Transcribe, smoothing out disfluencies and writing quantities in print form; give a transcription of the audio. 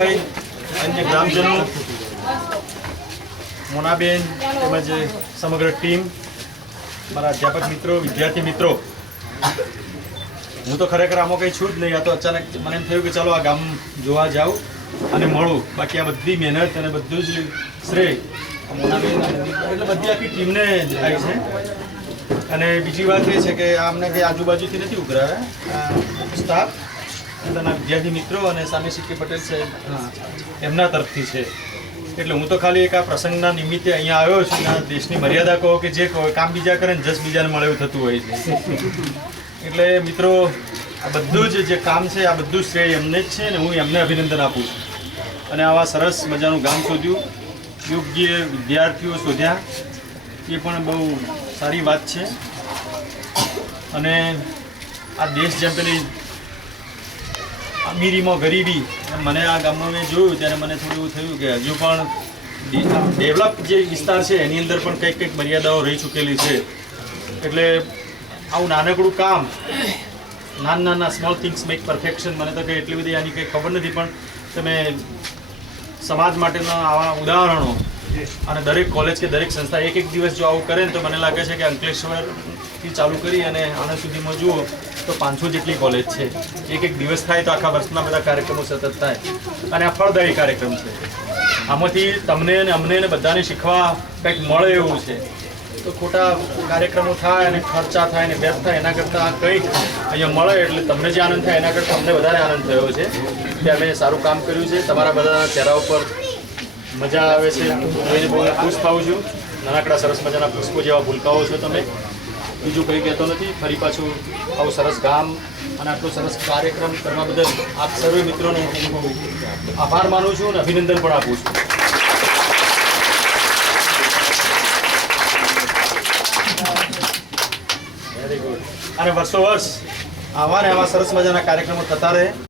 अन्य ग्रामजनों मोनाबेन તેમજ સમગ્ર ટીમ મારા અધ્યાપક મિત્રો વિદ્યાર્થી મિત્રો હું તો ખરેખર આમાં કંઈ છું જ નહીં આ તો અચાનક મને એમ થયું કે ચાલો આ ગામ જોવા જાઉં અને મળું બાકી આ બધી મહેનત અને બધું જ શ્રેય મોનાબેન એટલે બધી આખી ટીમને જાય છે અને બીજી વાત એ છે કે આમને કંઈ આજુબાજુથી નથી ઉઘરાવ્યા સ્ટાફ તેના વિદ્યાર્થી મિત્રો અને સામે સીકે પટેલ સાહેબ એમના તરફથી છે એટલે હું તો ખાલી એક આ પ્રસંગના નિમિત્તે અહીંયા આવ્યો છું આ દેશની મર્યાદા કહો કે જે કહો કામ બીજા કરે ને જસ બીજાને મળે એવું થતું હોય છે એટલે મિત્રો આ બધું જ જે કામ છે આ બધું શ્રેય એમને જ છે ને હું એમને અભિનંદન આપું છું અને આવા સરસ મજાનું ગામ શોધ્યું યોગ્ય વિદ્યાર્થીઓ શોધ્યા એ પણ બહુ સારી વાત છે અને આ દેશ જેમ પેલી અમીરીમાં ગરીબી મને આ ગામમાં મેં જોયું ત્યારે મને થોડું એવું થયું કે હજુ પણ ડેવલપ જે વિસ્તાર છે એની અંદર પણ કંઈક કંઈક મર્યાદાઓ રહી ચૂકેલી છે એટલે આવું નાનકડું કામ નાના સ્મોલ થિંગ્સ મેક પરફેક્શન મને તો કંઈ એટલી બધી આની કંઈ ખબર નથી પણ તમે સમાજ માટેના આવા ઉદાહરણો અને દરેક કોલેજ કે દરેક સંસ્થા એક દિવસ જો આવું કરે ને તો મને લાગે છે કે અંકલેશ્વરથી ચાલુ કરી અને આણંદ સુધીમાં જુઓ તો 500 જેટલી કોલેજ છે એક દિવસ થાય તો આખા વર્ષના બધા કાર્યક્રમો સતત થાય અને આ ફળદાયી કાર્યક્રમ છે આમાંથી તમને અને અમને ને બધાને શીખવા કંઈક મળે એવું છે તો ખોટા કાર્યક્રમો થાય અને ખર્ચા થાય અને વ્યર્થ થાય એના કરતાં કંઈક અહીંયા મળે એટલે તમને જે આનંદ થાય એના કરતાં અમને વધારે આનંદ થયો છે કે અમે સારું કામ કર્યું છે તમારા બધાના ચહેરા ઉપર મજા આવે છે જોઈને બહુ ખુશ થાઉં છું નાનકડા સરસ મજાના પુષ્પો જેવા ભૂલકાઓ છો તમે બીજું કંઈ કહેતો નથી ફરી પાછું આવું સરસ ગામ અને આટલો સરસ કાર્યક્રમ કરવા બદલ આપ સર્વે મિત્રોનો આભાર માનું છું અને અભિનંદન પણ આપું છું વેરી ગુડ અને વર્ષો વર્ષ આવા ને આવા સરસ મજાના કાર્યક્રમો થતા રહે